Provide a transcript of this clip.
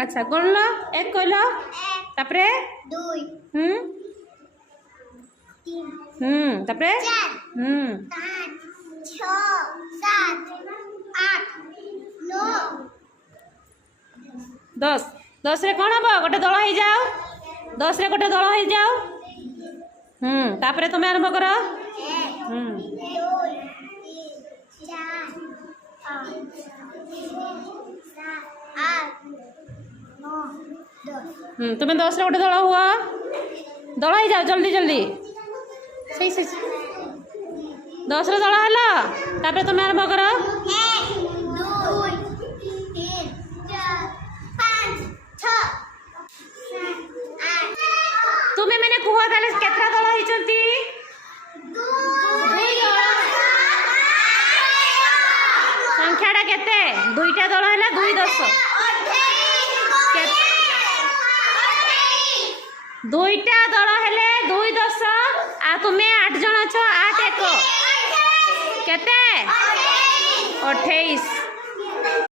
अच्छा गणल एक कहल तापरे तापरे 10 10 रे कौन हम गोटे दल हो जाओ 10 रे गोटे दल हो जाओ तापरे तुम आरंभ कर 1 तुम्हें 10 रे गोटे दल हुआ दल हो जाओ जल्दी जल्दी सही सही 10 रे दल है तापरे तुम आरंभ कर 1 2 3 4 5 6 तुम्हें मैंने कुह ताले केतरा दल होइचंती संख्याटा केते दुईटा दल हैला 2 10 दुईटा दल हेले 2 10 आ तुम्हें 8 जन छ 8 1 केते 28